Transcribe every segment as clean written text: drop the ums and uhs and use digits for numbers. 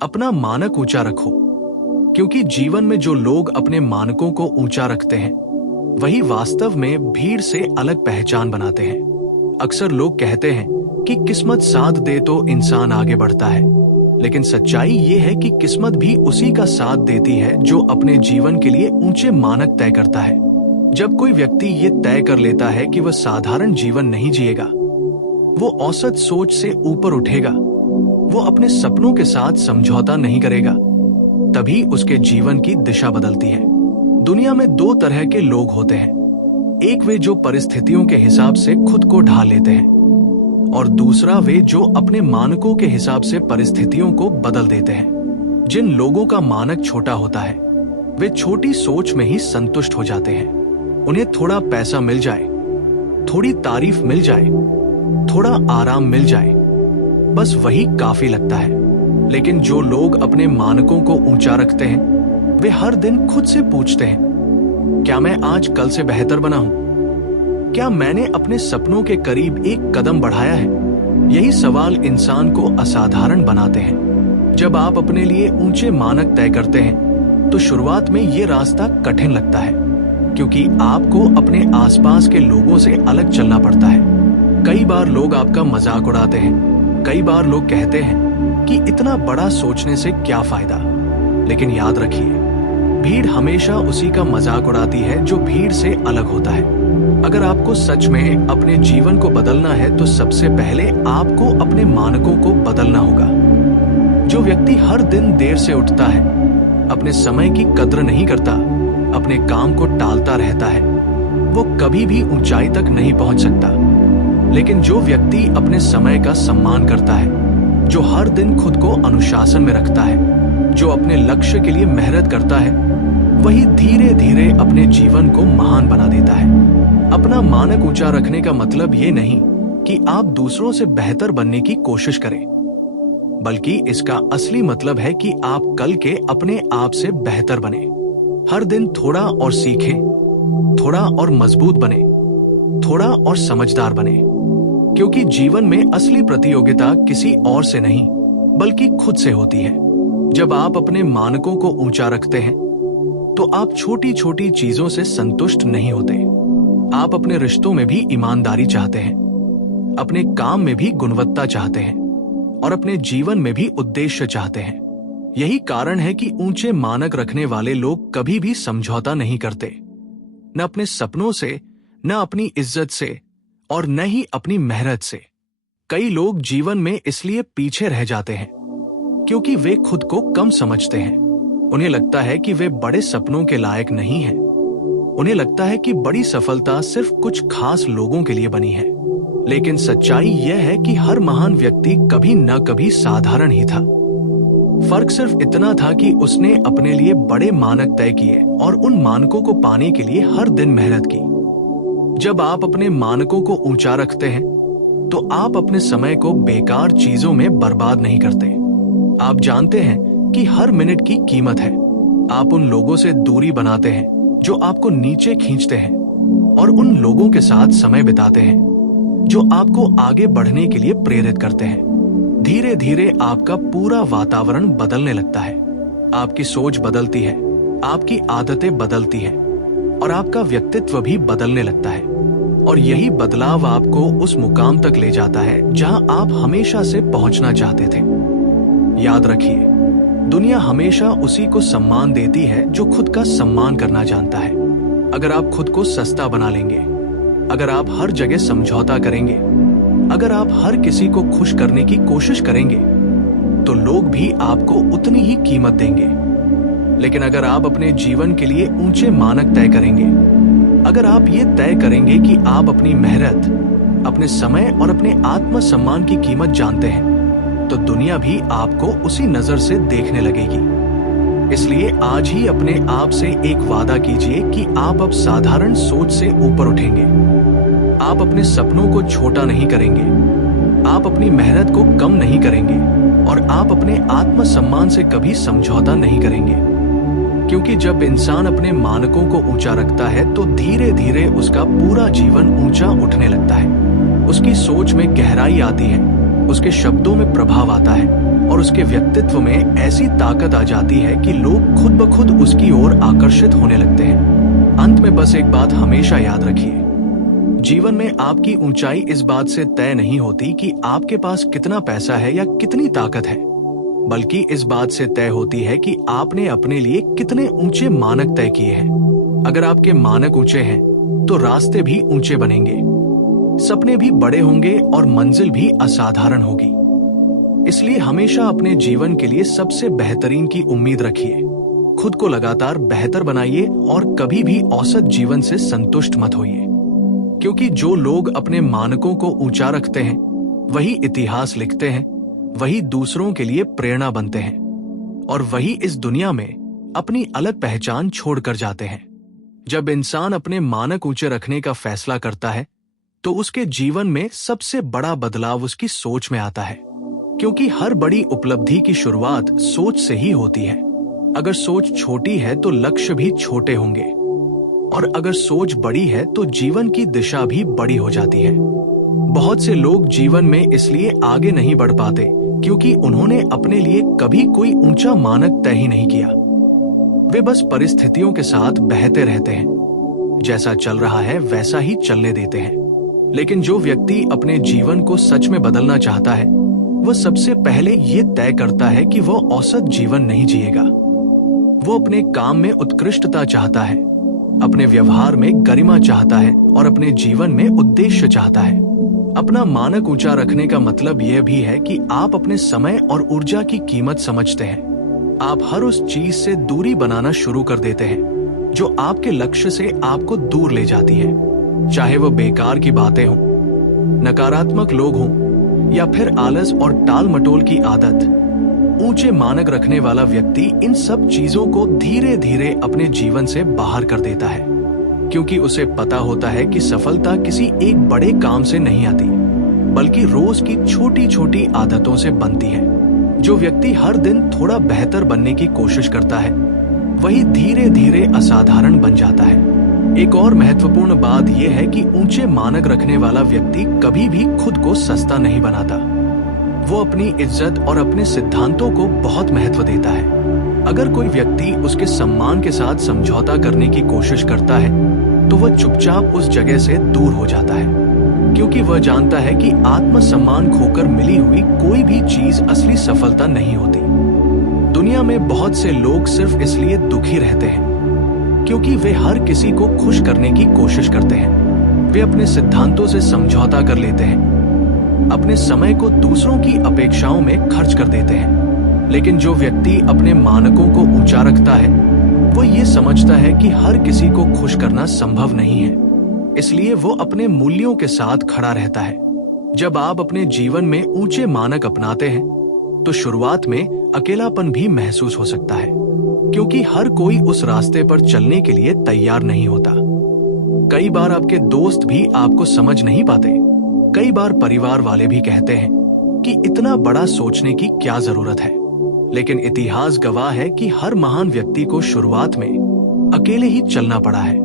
अपना मानक ऊंचा रखो, क्योंकि जीवन में जो लोग अपने मानकों को ऊंचा रखते हैं वही वास्तव में भीड़ से अलग पहचान बनाते हैं। अक्सर लोग कहते हैं कि किस्मत साथ दे तो इंसान आगे बढ़ता है, लेकिन सच्चाई ये है कि किस्मत भी उसी का साथ देती है जो अपने जीवन के लिए ऊंचे मानक तय करता है। जब कोई व्यक्ति ये तय कर लेता है कि वह साधारण जीवन नहीं जिएगा, वो औसत सोच से ऊपर उठेगा, वो अपने सपनों के साथ समझौता नहीं करेगा, तभी उसके जीवन की दिशा बदलती है। दुनिया में दो तरह के लोग होते हैं, एक वे जो परिस्थितियों के हिसाब से खुद को ढाल लेते हैं, और दूसरा वे जो अपने मानकों के हिसाब से परिस्थितियों को बदल देते हैं। जिन लोगों का मानक छोटा होता है वे छोटी सोच में ही संतुष्ट हो जाते हैं। उन्हें थोड़ा पैसा मिल जाए, थोड़ी तारीफ मिल जाए, थोड़ा आराम मिल जाए, बस वही काफी लगता है। लेकिन जो लोग अपने मानकों को ऊंचा रखते हैं वे हर दिन खुद से पूछते हैं, क्या मैं आज कल से बेहतर बना हूं? क्या मैंने अपने सपनों के करीब एक कदम बढ़ाया है? यही सवाल इंसान को असाधारण बनाते हैं। जब आप अपने लिए ऊंचे मानक तय करते हैं तो शुरुआत में ये रास्ता कठिन लगता है, क्योंकि आपको अपने आसपास के लोगों से अलग चलना पड़ता है। कई बार लोग आपका मजाक उड़ाते हैं, कई बार लोग कहते हैं कि इतना बड़ा सोचने से क्या फायदा। लेकिन याद रखिए, भीड़ हमेशा उसी का मजाक उड़ाती है जो भीड़ से अलग होता है। अगर आपको सच में अपने जीवन को बदलना है तो सबसे पहले आपको अपने मानकों को बदलना होगा। जो व्यक्ति हर दिन देर से उठता है, अपने समय की कद्र नहीं करता, अपने काम को टालता रहता है, वो कभी भी ऊंचाई तक नहीं पहुंच सकता। लेकिन जो व्यक्ति अपने समय का सम्मान करता है, जो हर दिन खुद को अनुशासन में रखता है, जो अपने लक्ष्य के लिए मेहनत करता है, वही धीरे धीरे अपने जीवन को महान बना देता है। अपना मानक ऊंचा रखने का मतलब ये नहीं कि आप दूसरों से बेहतर बनने की कोशिश करें, बल्कि इसका असली मतलब है कि आप कल के अपने आप से बेहतर बने। हर दिन थोड़ा और सीखें, थोड़ा और मजबूत बने, थोड़ा और समझदार बने, क्योंकि जीवन में असली प्रतियोगिता किसी और से नहीं बल्कि खुद से होती है। जब आप अपने मानकों को ऊंचा रखते हैं तो आप छोटी छोटी चीजों से संतुष्ट नहीं होते। आप अपने रिश्तों में भी ईमानदारी चाहते हैं, अपने काम में भी गुणवत्ता चाहते हैं, और अपने जीवन में भी उद्देश्य चाहते हैं। यही कारण है कि ऊंचे मानक रखने वाले लोग कभी भी समझौता नहीं करते, न अपने सपनों से, न अपनी इज्जत से, और न ही अपनी मेहनत से। कई लोग जीवन में इसलिए पीछे रह जाते हैं क्योंकि वे खुद को कम समझते हैं। उन्हें लगता है कि वे बड़े सपनों के लायक नहीं हैं। उन्हें लगता है कि बड़ी सफलता सिर्फ कुछ खास लोगों के लिए बनी है। लेकिन सच्चाई यह है कि हर महान व्यक्ति कभी न कभी साधारण ही था। फर्क सिर्फ इतना था कि उसने अपने लिए बड़े मानक तय किए और उन मानकों को पाने के लिए हर दिन मेहनत की। जब आप अपने मानकों को ऊंचा रखते हैं तो आप अपने समय को बेकार चीजों में बर्बाद नहीं करते। आप जानते हैं कि हर मिनट की कीमत है। आप उन लोगों से दूरी बनाते हैं जो आपको नीचे खींचते हैं, और उन लोगों के साथ समय बिताते हैं जो आपको आगे बढ़ने के लिए प्रेरित करते हैं। धीरे धीरे आपका पूरा वातावरण बदलने लगता है। आपकी सोच बदलती है, आपकी आदतें बदलती हैं, और आपका व्यक्तित्व भी बदलने लगता है। और यही बदलाव आपको उस मुकाम तक ले जाता है जहां आप हमेशा से पहुंचना चाहते थे। याद रखिए, दुनिया हमेशा उसी को सम्मान देती है जो खुद का सम्मान करना जानता है। अगर आप खुद को सस्ता बना लेंगे, अगर आप हर जगह समझौता करेंगे, अगर आप हर किसी को खुश करने की कोशिश करेंगे, तो लोग भी आपको उतनी ही कीमत देंगे। लेकिन अगर आप अपने जीवन के लिए ऊंचे मानक तय करेंगे, अगर आप ये तय करेंगे कि आप अपनी मेहनत, अपने समय और अपने आत्मसम्मान की कीमत जानते हैं, तो दुनिया भी आपको उसी नजर से देखने लगेगी। इसलिए आज ही अपने आप से एक वादा कीजिए कि आप अब साधारण सोच से ऊपर उठेंगे। आप अपने सपनों को छोटा नहीं करेंगे, आप अपनी मेहनत को कम नहीं करेंगे, और आप अपने आत्मसम्मान से कभी समझौता नहीं करेंगे। क्योंकि जब इंसान अपने मानकों को ऊंचा रखता है तो धीरे धीरे उसका पूरा जीवन ऊंचा उठने लगता है। उसकी सोच में गहराई आती है, उसके शब्दों में प्रभाव आता है, और उसके व्यक्तित्व में ऐसी ताकत आ जाती है कि लोग खुद ब खुद उसकी ओर आकर्षित होने लगते हैं। अंत में बस एक बात हमेशा याद रखिए, जीवन में आपकी ऊंचाई इस बात से तय नहीं होती कि आपके पास कितना पैसा है या कितनी ताकत है, बल्कि इस बात से तय होती है कि आपने अपने लिए कितने ऊंचे मानक तय किए हैं। अगर आपके मानक ऊंचे हैं तो रास्ते भी ऊंचे बनेंगे, सपने भी बड़े होंगे और मंजिल भी असाधारण होगी। इसलिए हमेशा अपने जीवन के लिए सबसे बेहतरीन की उम्मीद रखिए, खुद को लगातार बेहतर बनाइए और कभी भी औसत जीवन से संतुष्ट मत होइए। क्योंकि जो लोग अपने मानकों को ऊंचा रखते हैं वही इतिहास लिखते हैं, वही दूसरों के लिए प्रेरणा बनते हैं और वही इस दुनिया में अपनी अलग पहचान छोड़कर जाते हैं। जब इंसान अपने मानक ऊंचे रखने का फैसला करता है तो उसके जीवन में सबसे बड़ा बदलाव उसकी सोच में आता है, क्योंकि हर बड़ी उपलब्धि की शुरुआत सोच से ही होती है। अगर सोच छोटी है तो लक्ष्य भी छोटे होंगे और अगर सोच बड़ी है तो जीवन की दिशा भी बड़ी हो जाती है। बहुत से लोग जीवन में इसलिए आगे नहीं बढ़ पाते क्योंकि उन्होंने अपने लिए कभी कोई ऊंचा मानक तय ही नहीं किया। वे बस परिस्थितियों के साथ बहते रहते हैं, जैसा चल रहा है वैसा ही चलने देते हैं। लेकिन जो व्यक्ति अपने जीवन को सच में बदलना चाहता है वह सबसे पहले ये तय करता है कि वह औसत जीवन नहीं जिएगा। वो अपने काम में उत्कृष्टता चाहता है, अपने व्यवहार में गरिमा चाहता है और अपने जीवन में उद्देश्य चाहता है। अपना मानक ऊंचा रखने का मतलब यह भी है कि आप अपने समय और ऊर्जा की कीमत समझते हैं। आप हर उस चीज से दूरी बनाना शुरू कर देते हैं जो आपके लक्ष्य से आपको दूर ले जाती है, चाहे वो बेकार की बातें हों, नकारात्मक लोग हों या फिर आलस और टाल मटोल की आदत। ऊंचे मानक रखने वाला व्यक्ति इन सब चीजों को धीरे धीरे अपने जीवन से बाहर कर देता है, क्योंकि उसे पता होता है कि सफलता किसी एक बड़े काम से नहीं आती, बल्कि रोज की छोटी छोटी आदतों से बनती है। जो व्यक्ति हर दिन थोड़ा बेहतर बनने की कोशिश करता है वही धीरे धीरे असाधारण बन जाता है। एक और महत्वपूर्ण बात यह है कि ऊंचे मानक रखने वाला व्यक्ति कभी भी खुद को सस्ता नहीं बनाता। वो अपनी इज्जत और अपने सिद्धांतों को बहुत महत्व देता है। अगर कोई व्यक्ति उसके सम्मान के साथ समझौता करने की कोशिश करता है तो वह चुपचाप उस जगह से दूर हो जाता है, क्योंकि वह जानता है कि आत्मसम्मान खोकर मिली हुई कोई भी चीज असली सफलता नहीं होती। दुनिया में बहुत से लोग सिर्फ इसलिए दुखी रहते हैं क्योंकि वे हर किसी को खुश करने की कोशिश करते हैं। वे अपने सिद्धांतों से समझौता कर लेते हैं, अपने समय को दूसरों की अपेक्षाओं में खर्च कर देते हैं। लेकिन जो व्यक्ति अपने मानकों को ऊंचा रखता है वो ये समझता है कि हर किसी को खुश करना संभव नहीं है, इसलिए वो अपने मूल्यों के साथ खड़ा रहता है। जब आप अपने जीवन में ऊंचे मानक अपनाते हैं तो शुरुआत में अकेलापन भी महसूस हो सकता है, क्योंकि हर कोई उस रास्ते पर चलने के लिए तैयार नहीं होता। कई बार आपके दोस्त भी आपको समझ नहीं पाते। कई बार परिवार वाले भी कहते हैं कि इतना बड़ा सोचने की क्या जरूरत है। लेकिन इतिहास गवाह है कि हर महान व्यक्ति को शुरुआत में अकेले ही चलना पड़ा है।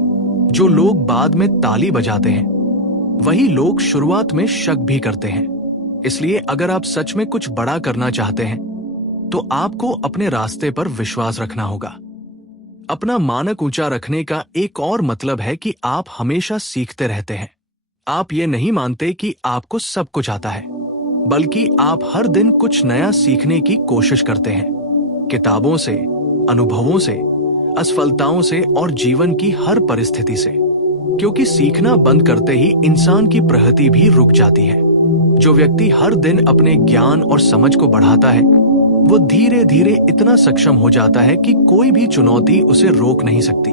जो लोग बाद में ताली बजाते हैं वही लोग शुरुआत में शक भी करते हैं। इसलिए अगर आप सच में कुछ बड़ा करना चाहते हैं तो आपको अपने रास्ते पर विश्वास रखना होगा। अपना मानक ऊंचा रखने का एक और मतलब है कि आप हमेशा सीखते रहते हैं। आप ये नहीं मानते कि आपको सब कुछ आता है, बल्कि आप हर दिन कुछ नया सीखने की कोशिश करते हैं, किताबों से, अनुभवों से, असफलताओं से और जीवन की हर परिस्थिति से। क्योंकि सीखना बंद करते ही इंसान की प्रगति भी रुक जाती है। जो व्यक्ति हर दिन अपने ज्ञान और समझ को बढ़ाता है वो धीरे धीरे इतना सक्षम हो जाता है कि कोई भी चुनौती उसे रोक नहीं सकती।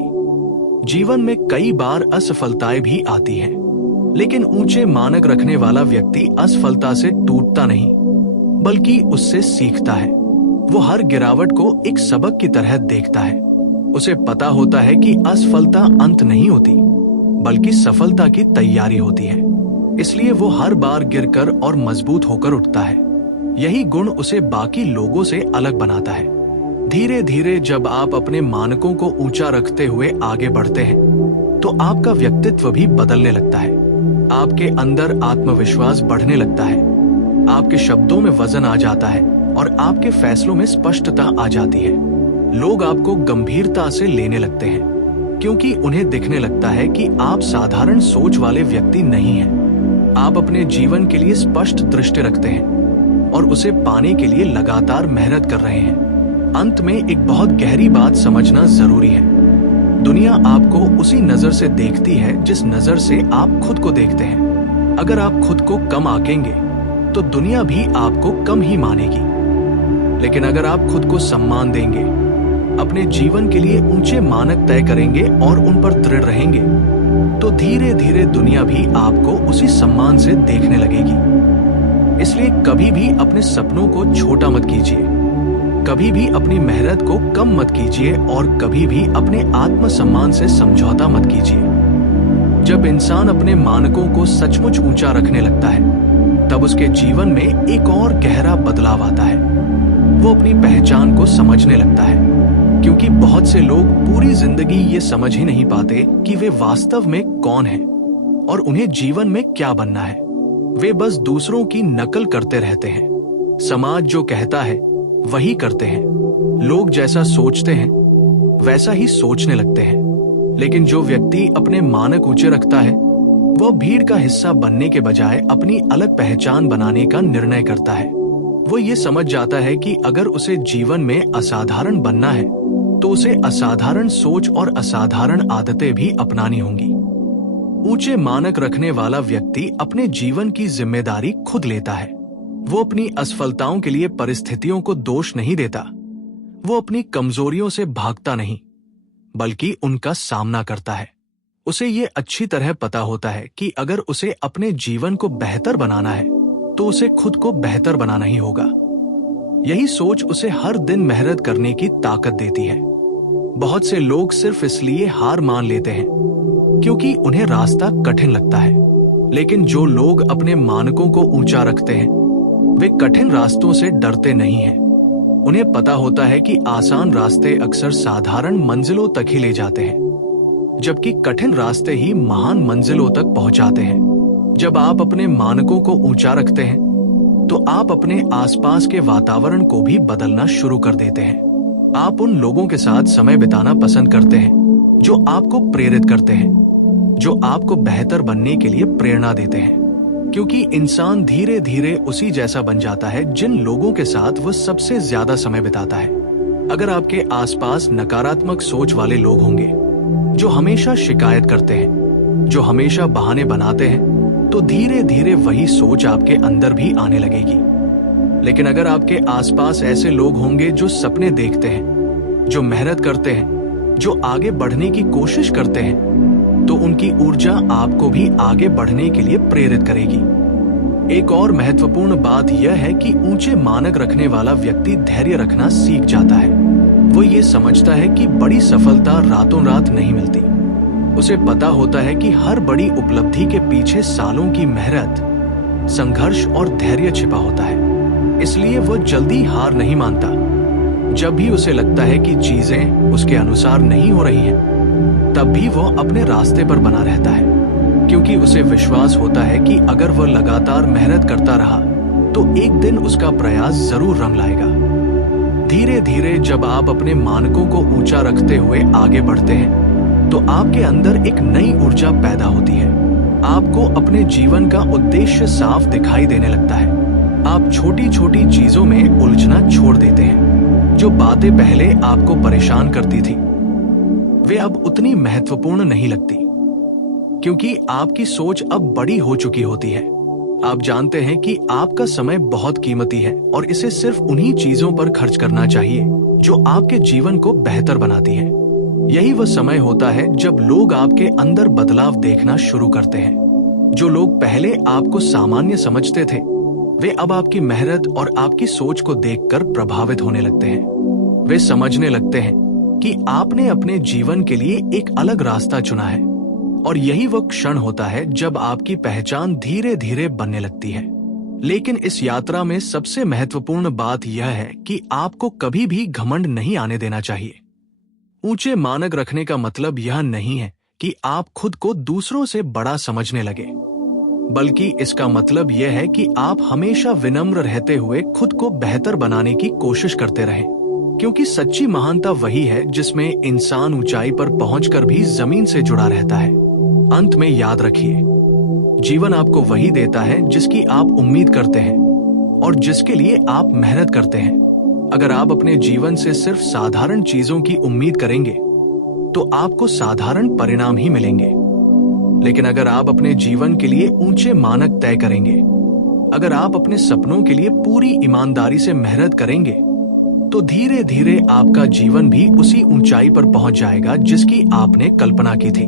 जीवन में कई बार असफलताएं भी आती हैं, लेकिन ऊंचे मानक रखने वाला व्यक्ति असफलता से टूटता नहीं, बल्कि उससे सीखता है। वो हर गिरावट को एक सबक की तरह देखता है। उसे पता होता है कि असफलता अंत नहीं होती, बल्कि सफलता की तैयारी होती है। इसलिए वो हर बार गिरकर और मजबूत होकर उठता है। यही गुण उसे बाकी लोगों से अलग बनाता है। धीरे धीरे जब आप अपने मानकों को ऊंचा रखते हुए आगे बढ़ते हैं तो आपका व्यक्तित्व भी बदलने लगता है। आपके अंदर आत्मविश्वास बढ़ने लगता है, आपके शब्दों में वजन आ जाता है और आपके फैसलों में स्पष्टता आ जाती है। लोग आपको गंभीरता से लेने लगते हैं क्योंकि उन्हें दिखने लगता है कि आप साधारण सोच वाले व्यक्ति नहीं हैं। आप अपने जीवन के लिए स्पष्ट दृष्टि रखते हैं और उसे पाने के लिए लगातार मेहनत कर रहे हैं। अंत में एक बहुत गहरी बात समझना जरूरी है। दुनिया आपको उसी नजर से देखती है जिस नजर से आप खुद को देखते हैं। अगर आप खुद को कम आंकेंगे तो दुनिया भी आपको कम ही मानेगी। लेकिन अगर आप खुद को सम्मान देंगे, अपने जीवन के लिए ऊंचे मानक तय करेंगे और उन पर दृढ़ रहेंगे, तो धीरे धीरे दुनिया भी आपको उसी सम्मान से देखने लगेगी। इसलिए कभी भी अपने सपनों को छोटा मत कीजिए, कभी भी अपनी मेहनत को कम मत कीजिए और कभी भी अपने आत्मसम्मान से समझौता मत कीजिए। जब इंसान अपने मानकों को सचमुच ऊंचा रखने लगता है, तब उसके जीवन में एक और गहरा बदलाव आता है। वो अपनी पहचान को समझने लगता है, क्योंकि बहुत से लोग पूरी जिंदगी ये समझ ही नहीं पाते कि वे वास्तव में कौन हैं और उन्हें जीवन में क्या बनना है। वे बस दूसरों की नकल करते रहते हैं। समाज जो कहता है वही करते हैं। लोग जैसा सोचते हैं वैसा ही सोचने लगते हैं। लेकिन जो व्यक्ति अपने मानक ऊंचे रखता है, वह भीड़ का हिस्सा बनने के बजाय अपनी अलग पहचान बनाने का निर्णय करता है। वो ये समझ जाता है कि अगर उसे जीवन में असाधारण बनना है तो उसे असाधारण सोच और असाधारण आदतें भी अपनानी होंगी। ऊंचे मानक रखने वाला व्यक्ति अपने जीवन की जिम्मेदारी खुद लेता है। वो अपनी असफलताओं के लिए परिस्थितियों को दोष नहीं देता। वो अपनी कमजोरियों से भागता नहीं, बल्कि उनका सामना करता है। उसे ये अच्छी तरह पता होता है कि अगर उसे अपने जीवन को बेहतर बनाना है तो उसे खुद को बेहतर बनाना ही होगा। यही सोच उसे हर दिन मेहनत करने की ताकत देती है। बहुत से लोग सिर्फ इसलिए हार मान लेते हैं क्योंकि उन्हें रास्ता कठिन लगता है। लेकिन जो लोग अपने मानकों को ऊंचा रखते हैं, वे कठिन रास्तों से डरते नहीं हैं। उन्हें पता होता है कि आसान रास्ते अक्सर साधारण मंजिलों तक ही ले जाते हैं, जबकि कठिन रास्ते ही महान मंजिलों तक पहुंचाते हैं। जब आप अपने मानकों को ऊंचा रखते हैं, तो आप अपने आसपास के वातावरण को भी बदलना शुरू कर देते हैं। आप उन लोगों के साथ समय बिताना पसंद करते हैं जो आपको प्रेरित करते हैं, जो आपको बेहतर बनने के लिए प्रेरणा देते हैं, क्योंकि इंसान धीरे धीरे उसी जैसा बन जाता है जिन लोगों के साथ वह सबसे ज्यादा समय बिताता है। अगर आपके आसपास नकारात्मक सोच वाले लोग होंगे, जो हमेशा शिकायत करते हैं, जो हमेशा बहाने बनाते हैं, तो धीरे धीरे वही सोच आपके अंदर भी आने लगेगी। लेकिन अगर आपके आसपास ऐसे लोग होंगे जो सपने देखते हैं, जो मेहनत करते हैं, जो आगे बढ़ने की कोशिश करते हैं, तो उनकी ऊर्जा आपको भी आगे बढ़ने के लिए प्रेरित करेगी। एक और महत्वपूर्ण बात यह है कि ऊंचे मानक रखने वाला व्यक्ति धैर्य रखना सीख जाता है। वो ये समझता है कि बड़ी सफलता रातों रात नहीं मिलती। उसे पता होता है कि हर बड़ी उपलब्धि के पीछे सालों की मेहनत, संघर्ष और धैर्य छिपा होता है। इसलिए वो जल्दी हार नहीं मानता। जब भी उसे लगता है कि चीजें उसके अनुसार नहीं हो रही हैं, तब भी वो अपने रास्ते पर बना रहता है, क्योंकि उसे विश्वास होता है कि अगर वह लगातार मेहनत करता रहा तो एक दिन उसका प्रयास जरूर रंग लाएगा। धीरे धीरे जब आप अपने मानकों को ऊंचा रखते हुए आगे बढ़ते हैं, तो आपके अंदर एक नई ऊर्जा पैदा होती है। आपको अपने जीवन का उद्देश्य साफ दिखाई देने लगता है। आप छोटी छोटी चीजों में उलझना छोड़ देते हैं। जो बातें पहले आपको परेशान करती थी, वे अब उतनी महत्वपूर्ण नहीं लगती, क्योंकि आपकी सोच अब बड़ी हो चुकी होती है। आप जानते हैं कि आपका समय बहुत कीमती है और इसे सिर्फ उन्हीं चीजों पर खर्च करना चाहिए जो आपके जीवन को बेहतर बनाती है। यही वह समय होता है जब लोग आपके अंदर बदलाव देखना शुरू करते हैं। जो लोग पहले आपको सामान्य समझते थे, वे अब आपकी मेहनत और आपकी सोच को देखकर प्रभावित होने लगते हैं। वे समझने लगते हैं कि आपने अपने जीवन के लिए एक अलग रास्ता चुना है, और यही वो क्षण होता है जब आपकी पहचान धीरे धीरे बनने लगती है। लेकिन इस यात्रा में सबसे महत्वपूर्ण बात यह है कि आपको कभी भी घमंड नहीं आने देना चाहिए। ऊंचे मानक रखने का मतलब यह नहीं है कि आप खुद को दूसरों से बड़ा समझने लगे। बल्कि इसका मतलब यह है कि आप हमेशा विनम्र रहते हुए खुद को बेहतर बनाने की कोशिश करते रहें, क्योंकि सच्ची महानता वही है जिसमें इंसान ऊंचाई पर पहुंचकर भी जमीन से जुड़ा रहता है। अंत में याद रखिए, जीवन आपको वही देता है जिसकी आप उम्मीद करते हैं और जिसके लिए आप मेहनत करते हैं। अगर आप अपने जीवन से सिर्फ साधारण चीजों की उम्मीद करेंगे तो आपको साधारण परिणाम ही मिलेंगे। लेकिन अगर आप अपने जीवन के लिए ऊंचे मानक तय करेंगे, अगर आप अपने सपनों के लिए पूरी ईमानदारी से मेहनत करेंगे, तो धीरे धीरे आपका जीवन भी उसी ऊंचाई पर पहुंच जाएगा जिसकी आपने कल्पना की थी।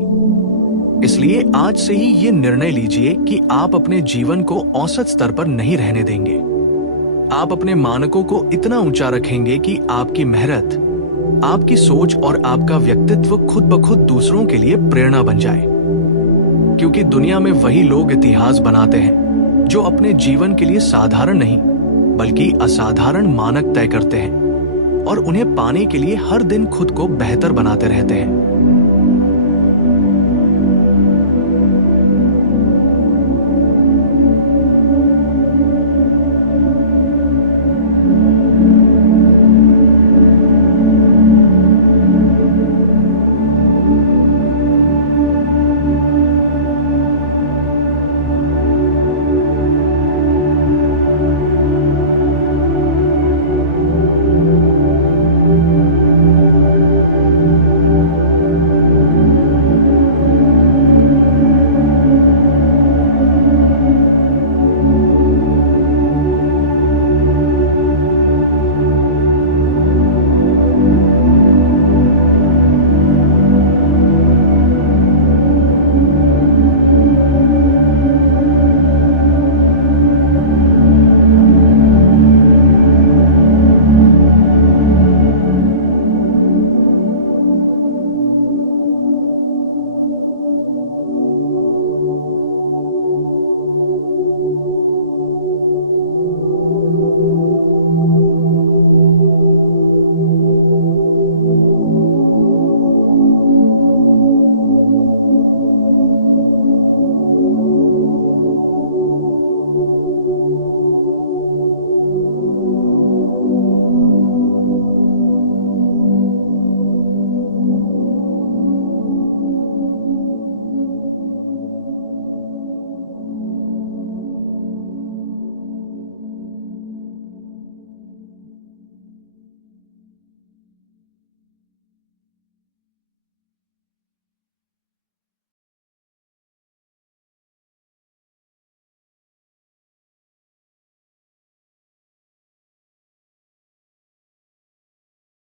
इसलिए आज से ही ये निर्णय लीजिए कि आप अपने जीवन को औसत स्तर पर नहीं रहने देंगे। आप अपने मानकों को इतना ऊंचा रखेंगे कि आपकी मेहनत, आपकी सोच और आपका व्यक्तित्व खुद ब खुद दूसरों के लिए प्रेरणा बन जाए। क्योंकि दुनिया में वही लोग इतिहास बनाते हैं जो अपने जीवन के लिए साधारण नहीं बल्कि असाधारण मानक तय करते हैं और उन्हें पाने के लिए हर दिन खुद को बेहतर बनाते रहते हैं।